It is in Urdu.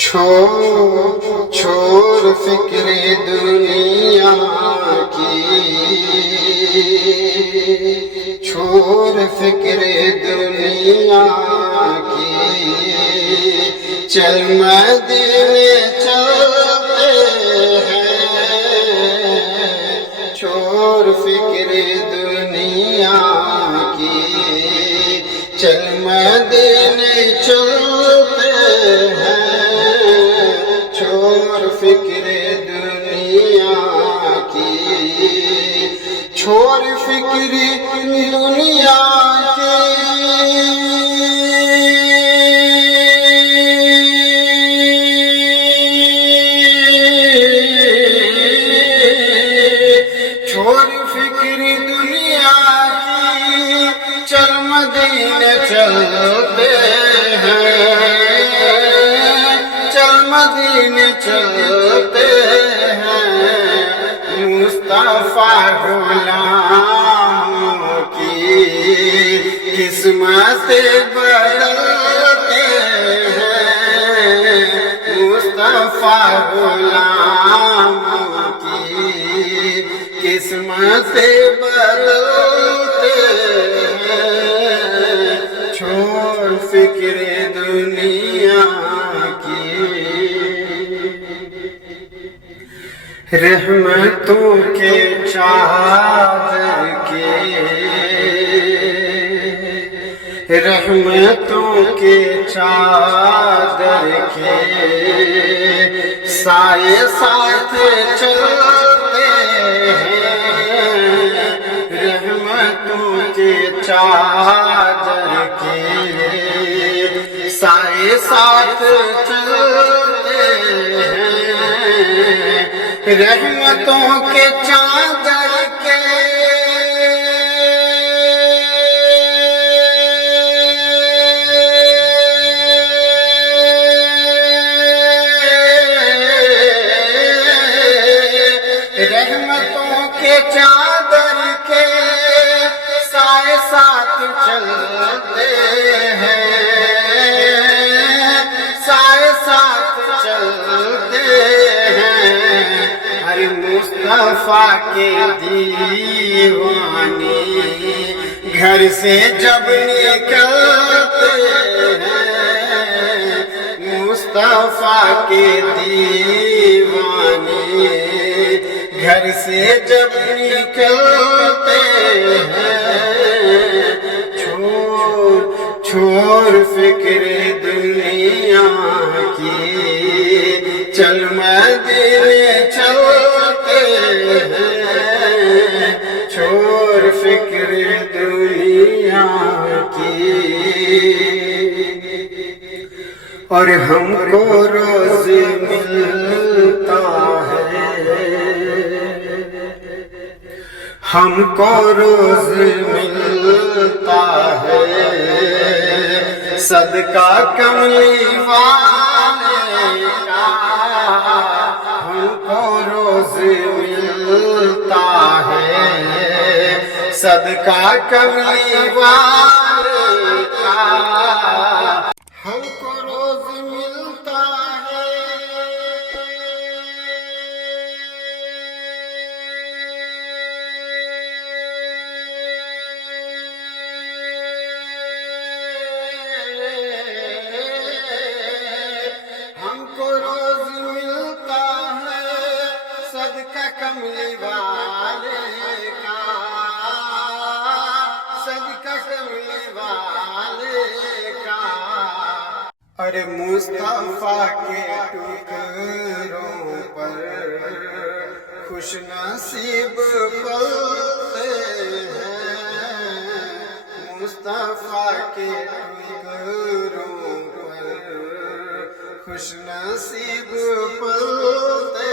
چھوڑ فکر دنیا کی، چھوڑ فکر دنیا کی، چل مدینے چلتے ہیں، چھوڑ فکر دنیا کی، چل مدینے چلتے ہیں، چھوڑ فکر دنیا کی، چھوڑ فکر دنیا کی، چھوڑ فکر دنیا کی، چل مدینے چلتے ہیں، چل مدینے چلتے ہیں، مصطفیٰ غلاموں کی قسمت بدلتے ہیں، مصطفیٰ غلاموں کی قسمت بدلتے ہیں، چھوڑ فکر دنیا کی، رحمتوں کے چادر کے، رحمتوں کے چادر کے سائے ساتھ چلتے ہیں، رحمتوں کے چادر کے سائے ساتھ چلتے ہیں، رحمتوں کے چادر کے رحمتوں کے چادر کے سائے ساتھ چلتے ہیں، سائے ساتھ چلتے ہیں، ہر مصطفیٰ کے دیوانے گھر سے جب نکلتے ہیں، مصطفیٰ کے دیوانے گھر سے جب نکلتے ہیں، چھوڑ فکر دنیا کی، چل مدینے چلتے ہیں، چھوڑ فکر دنیا کی، اور ہم کو روز ملتا ہے، ہم کو روز ملتا ہے، صدقہ کملی والے کا، ہم کو روز ملتا ہے، صدقہ کملی والے کا، ہم کو روز ملتا ہے، ہم کو روز ملتا ہے، صدقہ کملی والے کا، صدقہ کملی والے کا، ارے مصطفیٰ کے ٹکڑوں پر خوش نصیب پلتے ہیں، مصطفیٰ کے ٹکڑوں پر خوش نصیب پلتے